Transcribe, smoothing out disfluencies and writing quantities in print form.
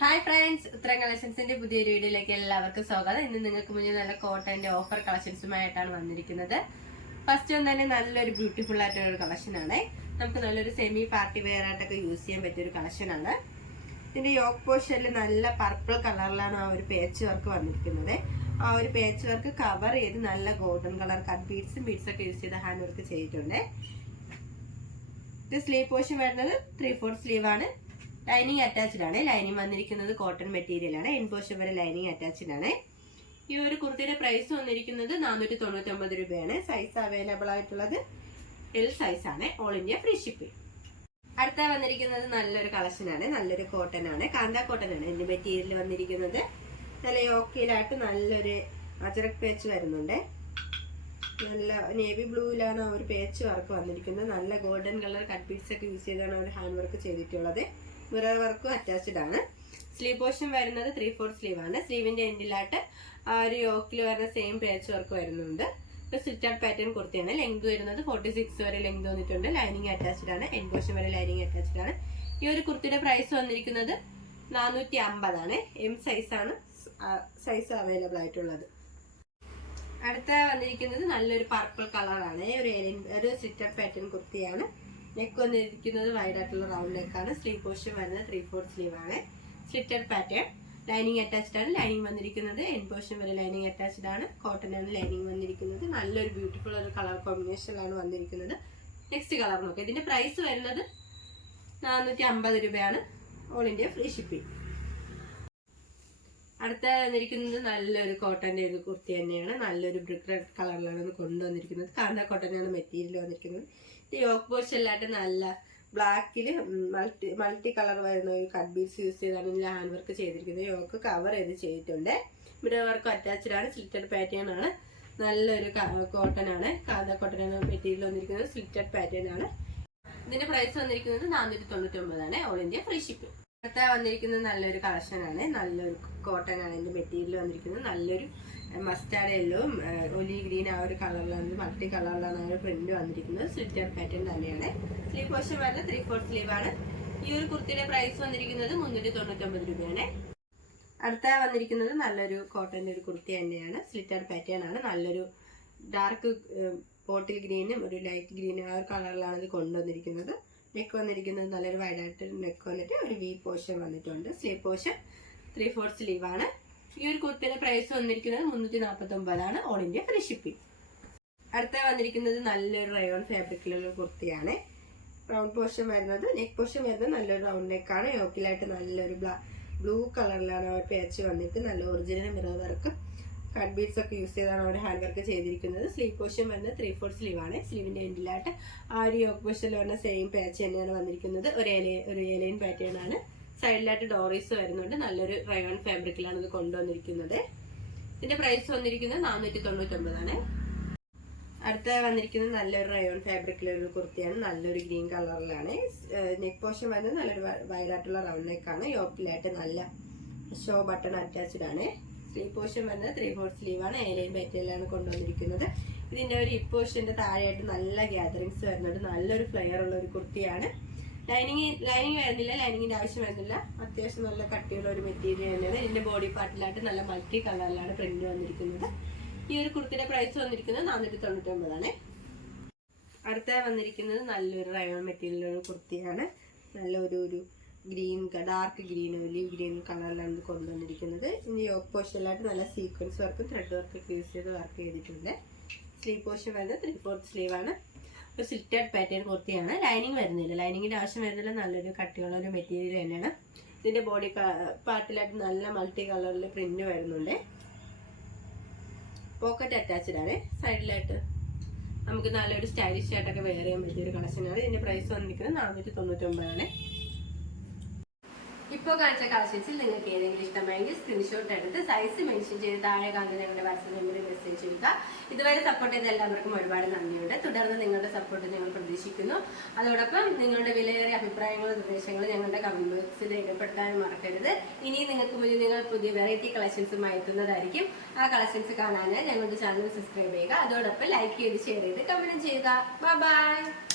Hi friends, ഉത്തരം കളക്ഷൻസിന്റെ പുതിയൊരു വീഡിയോയിലേക്ക് എല്ലാവർക്കും സ്വാഗതം. ഇന്ന് നിങ്ങൾക്ക് മുന്നിൽ നല്ല കോട്ടന്റെ ഓഫർ കളക്ഷൻസുമായിട്ടാണ് വന്നിരിക്കുന്നത്. ഫസ്റ്റ് തന്നെ നല്ലൊരു ബ്യൂട്ടിഫുൾ ആയിട്ടുള്ള ഒരു കളക്ഷൻ ആണ്. നമുക്ക് നല്ലൊരു സെമി പാർട്ടി വെയർ ആയിട്ടൊക്കെ യൂസ് ചെയ്യാൻ പറ്റിയ ഒരു കളക്ഷൻ ആണ്. ഇതിന്റെ യോക്ക് പോർഷനിൽ നല്ല പർപ്പിൾ കളറിലാണ് ആ ഒരു പേച്ച് വർക്ക് വന്നിരിക്കുന്നത്. ആ ഒരു പേച്ച് വർക്ക് കവർ ചെയ്ത് നല്ല ഗോൾഡൻ കളർ കട്ട് ബീഡ്സും ഒക്കെ യൂസ് ചെയ്ത് ഹാൻഡ് വർക്ക് ചെയ്തിട്ടുണ്ട്. ഇത് സ്ലീവ് പോർഷൻ വരുന്നത് 3/4 സ്ലീവ് ആണ്. ലൈനിങ് അറ്റാച്ച്ഡ് ആണ്. ലൈനിങ് വന്നിരിക്കുന്നത് കോട്ടൺ മെറ്റീരിയൽ ആണ്. എൻ പോർഷൻ വരെ ലൈനിങ് അറ്റാച്ച്ഡ് ആണ്. ഈ ഒരു കുർത്തിയുടെ പ്രൈസ് വന്നിരിക്കുന്നത് 499 രൂപയാണ്. സൈസ് അവൈലബിൾ ആയിട്ടുള്ളത് എൽ സൈസ് ആണ്. All India free shipping. അടുത്ത വന്നിരിക്കുന്നത് നല്ലൊരു കളക്ഷൻ ആണ്. നല്ലൊരു കോട്ടൺ ആണ്. കാന്ത കോട്ടൺ ആണ് ഇതിന്റെ മെറ്റീരിയൽ വന്നിരിക്കുന്നത്. നല്ല യോക്കിയിലായിട്ട് നല്ലൊരു അജറക് പേച്ച് വരുന്നുണ്ട്. നല്ല നേവി ബ്ലൂയിലാണ് ആ ഒരു പേച്ച് വർക്ക് വന്നിരിക്കുന്നത്. നല്ല ഗോൾഡൻ കളർ കട്ട് പീസ് ഒക്കെ യൂസ് ചെയ്താണ് അവർ ഹാൻഡ് വർക്ക് ചെയ്തിട്ടുള്ളത്. മിറർ വർക്കും അറ്റാച്ച്ഡ് ആണ്. സ്ലീവ് പോർഷൻ വരുന്നത് 3/4 സ്ലീവ് ആണ്. സ്ലീവിന്റെ എൻഡിലായിട്ട് ആ ഒരു യോക്കിൽ വരുന്ന സെയിം പേച്ച് വർക്ക് വരുന്നുണ്ട്. സ്ലിറ്റഡ് പാറ്റേൺ കുർത്തിയാണ്. ലെങ്ത് വരുന്നത് 46 വരെ ലെങ്ത് വന്നിട്ടുണ്ട്. ലൈനിങ് അറ്റാച്ച്ഡ് ആണ്. എൻ പോർഷൻ വരെ ലൈനിങ് അറ്റാച്ച്ഡ് ആണ്. ഈ ഒരു കുർത്തിയുടെ പ്രൈസ് വന്നിരിക്കുന്നത് 450 ആണ്. എം സൈസ് ആണ് സൈസ് അവൈലബിൾ ആയിട്ടുള്ളത്. അടുത്ത വന്നിരിക്കുന്നത് നല്ലൊരു പർപ്പിൾ കളറാണ്. ഒരു സ്ലിറ്റഡ് പാറ്റേൺ കുർത്തിയാണ്. നെക്ക് വന്നിരിക്കുന്നത് വൈഡ് ആയിട്ടുള്ള റൗണ്ട് നെക്കാണ്. സ്ലീവ് പോർഷൻ വരുന്നത് 3/4 സ്ലീവ് ആണ്. Slitted pattern. ലൈനിങ് അറ്റാച്ച്ഡ് ആണ്. ലൈനിങ് വന്നിരിക്കുന്നത് എൻ പോർഷൻ വരെ ലൈനിങ് അറ്റാച്ച്ഡ് ആണ്. കോട്ടൺ ആണ് ലൈനിങ് വന്നിരിക്കുന്നത്. നല്ലൊരു ബ്യൂട്ടിഫുൾ ഒരു കളർ കോമ്പിനേഷനിലാണ് വന്നിരിക്കുന്നത്. നെക്സ്റ്റ് കളർ നോക്കാം. ഇതിന്റെ പ്രൈസ് വരുന്നത് 450 രൂപയാണ്. All India free shipping. അടുത്ത വന്നിരിക്കുന്നത് നല്ലൊരു കോട്ടന്റെ ഒരു കുർത്തി തന്നെയാണ്. നല്ലൊരു ബ്രിക്ക് റെഡ് കളറിലാണ് കൊണ്ടുവന്നിരിക്കുന്നത്. കാന്ത കോട്ടനാണ് മെറ്റീരിയൽ വന്നിരിക്കുന്നത്. യോക്ക് പോർഷനിലായിട്ട് നല്ല ബ്ലാക്കില് മൾട്ടി കളർ വരുന്ന ഒരു കട്ട് ബീഡ്സ് യൂസ് ചെയ്താണ് ഇതിൽ ഹാൻഡ് വർക്ക് ചെയ്തിരിക്കുന്നത്. യോക്ക് കവർ ചെയ്ത് ചെയ്തിട്ടുണ്ട്. മിറർ വർക്ക് അറ്റാച്ച്ഡ് ആണ്. സ്ലിറ്റഡ് പാറ്റേൺ ആണ്. നല്ലൊരു കോട്ടൺ ആണ്. കാന്ത കോട്ടൺ ആണ് മെറ്റീരിയൽ വന്നിരിക്കുന്നത്. സ്ലിറ്റഡ് പാറ്റേൺ ആണ്. ഇതിന്റെ പ്രൈസ് വന്നിരിക്കുന്നത് 499 ആണ്. All India free shipping. അടുത്ത വന്നിരിക്കുന്നത് നല്ലൊരു കളക്ഷൻ ആണ്. നല്ലൊരു കോട്ടൺ ആണ് ഇതിന്റെ മെറ്റീരിയൽ വന്നിരിക്കുന്നത്. നല്ലൊരു മസ്റ്റാർഡ് യെല്ലോവും ഒലീവ് ഗ്രീൻ ആ ഒരു കളറിലാണ്, മൾട്ടി കളറിലാണ് ആ ഒരു പ്രിന്റ് വന്നിരിക്കുന്നത്. സ്ലിറ്റഡ് പാറ്റേൺ തന്നെയാണ്. സ്ലീവ് പോർഷൻ വരുന്നത് 3/4 സ്ലീവ് ആണ്. ഈ ഒരു കുർത്തിയുടെ പ്രൈസ് വന്നിരിക്കുന്നത് 399 രൂപയാണ്. അടുത്ത വന്നിരിക്കുന്നത് നല്ലൊരു കോട്ടന്റെ ഒരു കുർത്തി തന്നെയാണ്. സ്ലിറ്റഡ് പാറ്റേൺ ആണ്. നല്ലൊരു ഡാർക്ക് ബോട്ടിൽ ഗ്രീനും ഒരു ലൈറ്റ് ഗ്രീനും ആ ഒരു കളറിലാണ് ഇത് കൊണ്ടുവന്നിരിക്കുന്നത്. നെക്ക് വന്നിരിക്കുന്നത് നല്ലൊരു വൈഡായിട്ട് നെക്ക് വന്നിട്ട് ഒരു വി പോർഷൻ വന്നിട്ടുണ്ട്. സ്ലീവ് പോർഷൻ 3/4 സ്ലീവ് ആണ്. ഈ ഒരു കുർത്തിയുടെ പ്രൈസ് വന്നിരിക്കുന്നത് 349 ആണ്. All India free shipping. അടുത്ത വന്നിരിക്കുന്നത് നല്ലൊരു റയോൺ ഫാബ്രിക്കിലുള്ള കുർത്തിയാണ്. റൗണ്ട് പോർഷൻ വരുന്നത് നെക്ക് പോർഷൻ വരുന്നത് നല്ലൊരു റൗണ്ട് നെക്കാണ്. യോക്കിലായിട്ട് നല്ലൊരു ബ്ലൂ കളറിലാണ് അവർ പേച്ച് വന്നിട്ട് നല്ല original mirror work cut beads ഒക്കെ യൂസ് ചെയ്താണ് അവർ ഹാൻഡ് വർക്ക് ചെയ്തിരിക്കുന്നത്. സ്ലീവ് പോർഷൻ വരുന്നത് 3/4 സ്ലീവ് ആണ്. സ്ലീവിന്റെ എൻഡിലായിട്ട് ആ ഒരു യോക്ക് പോർഷനിൽ വരുന്ന സെയിം പാച്ച് തന്നെയാണ് വന്നിരിക്കുന്നത്. ഒരു ഏലൈൻ പാറ്റേൺ ആണ്. സൈഡിലായിട്ട് ഡോറീസ് വരുന്നുണ്ട്. നല്ലൊരു റയോൺ ഫാബ്രിക്കിലാണ് ഇത് കൊണ്ടുവന്നിരിക്കുന്നത്. ഇതിന്റെ പ്രൈസ് വന്നിരിക്കുന്നത് 499 ആണ്. അടുത്ത വന്നിരിക്കുന്നത് നല്ലൊരു റയോൺ ഫാബ്രിക്കിലൊരു കുർത്തിയാണ്. നല്ലൊരു ഗ്രീൻ കളറിലാണ്. നെക്ക് പോർഷൻ വരുന്നത് നല്ലൊരു വൈഡായിട്ടുള്ള റൗണ്ട് നെക്കാണ്. യോക്കിലായിട്ട് നല്ല ഷോ ബട്ടൺ അറ്റാച്ച്ഡ് ആണ്. സ്ലീവ് പോർഷൻ വരുന്നത് 3/4 സ്ലീവ് ആണ്. ഏലൈൻ പാറ്റേണിലാണ് കൊണ്ടുവന്നിരിക്കുന്നത്. ഇതിന്റെ ഒരു ഹിപ്പ് പോർഷന്റെ താഴെയായിട്ട് നല്ല ഗ്യാതറിങ്സ് വരുന്നുണ്ട്. നല്ലൊരു ഫ്ലെയർ ഉള്ള ഒരു കുർത്തിയാണ്. ലൈനിങ് വരുന്നില്ല. ലൈനിങ്ങിന്റെ ആവശ്യം വരുന്നില്ല. അത്യാവശ്യം നല്ല കട്ടിയുള്ള ഒരു മെറ്റീരിയൽ തന്നെയാണ്. ഇതിന്റെ ബോഡി പാർട്ടിലായിട്ട് നല്ല മൾട്ടി കളറിലാണ് പ്രിന്റ് വന്നിരിക്കുന്നത്. ഈ ഒരു കുർത്തിയുടെ പ്രൈസ് വന്നിരിക്കുന്നത് 499 ആണ്. അടുത്ത വന്നിരിക്കുന്നത് നല്ലൊരു റയോൺ മെറ്റീരിയലുള്ള കുർത്തിയാണ്. നല്ലൊരു green dark green olive green കളറിലാണ് കൊണ്ടുവന്നിരിക്കുന്നത്. ഇതിന്റെ യോക്ക് പോർഷനിലായിട്ട് നല്ല സീക്വൻസ് വർക്കും ത്രെഡ് വർക്കൊക്കെ യൂസ് ചെയ്ത് വർക്ക് ചെയ്തിട്ടുണ്ട്. സ്ലീവ് പോർഷൻ വരുന്നത് 3/4 സ്ലീവ് ആണ്. ഒരു സ്ലിറ്റഡ് പാറ്റേൺ കുർത്തിയാണ്. ലൈനിങ് വരുന്നില്ല. ലൈനിങ്ങിന്റെ ആവശ്യം വരുന്നില്ല. നല്ലൊരു കട്ടിയുള്ള ഒരു മെറ്റീരിയൽ തന്നെയാണ്. ഇതിന്റെ ബോഡി പാർട്ടിലായിട്ട് നല്ല മൾട്ടി കളറിൽ പ്രിന്റ് വരുന്നുണ്ട്. പോക്കറ്റ് അറ്റാച്ച്ഡ് ആണ്. സൈഡിലായിട്ട് നമുക്ക് നല്ലൊരു സ്റ്റൈലിഷ് ആയിട്ടൊക്കെ വെയർ ചെയ്യാൻ പറ്റിയ ഒരു കളക്ഷനാണ്. ഇതിന്റെ പ്രൈസ് വന്നിരിക്കുന്നത് 499 ആണ്. ഇപ്പോൾ കാണിച്ച കളക്ഷൻസിൽ നിങ്ങൾക്ക് ഏതെങ്കിലും ഇഷ്ടമായെങ്കിൽ സ്ക്രീൻഷോട്ട് എടുത്ത് സൈസ് മെൻഷൻ ചെയ്ത് താഴെ കാണുന്ന ഞങ്ങളുടെ വാട്സ്ആപ്പ് നമ്പറിൽ മെസ്സേജ് ചെയ്യുക. ഇതുവരെ സപ്പോർട്ട് ചെയ്ത എല്ലാവർക്കും ഒരുപാട് നന്ദിയുണ്ട്. തുടർന്ന് നിങ്ങളുടെ സപ്പോർട്ട് ഞങ്ങൾ പ്രതീക്ഷിക്കുന്നു. അതോടൊപ്പം നിങ്ങളുടെ വിലയേറിയ അഭിപ്രായങ്ങളും നിർദ്ദേശങ്ങളും ഞങ്ങളുടെ കമന്റ് ബോക്സിൽ രേഖപ്പെടുത്താനും മറക്കരുത്. ഇനി നിങ്ങൾക്ക് മുന്നിൽ നിങ്ങൾ പുതിയ വെറൈറ്റി കളക്ഷൻസുമായി എത്തുന്നതായിരിക്കും. ആ കളക്ഷൻസ് കാണാനായി ഞങ്ങളുടെ ചാനൽ സബ്സ്ക്രൈബ് ചെയ്യുക. അതോടൊപ്പം ലൈക്ക് ചെയ്ത് ഷെയർ ചെയ്ത് കമന്റ് ചെയ്യുക. ബൈ.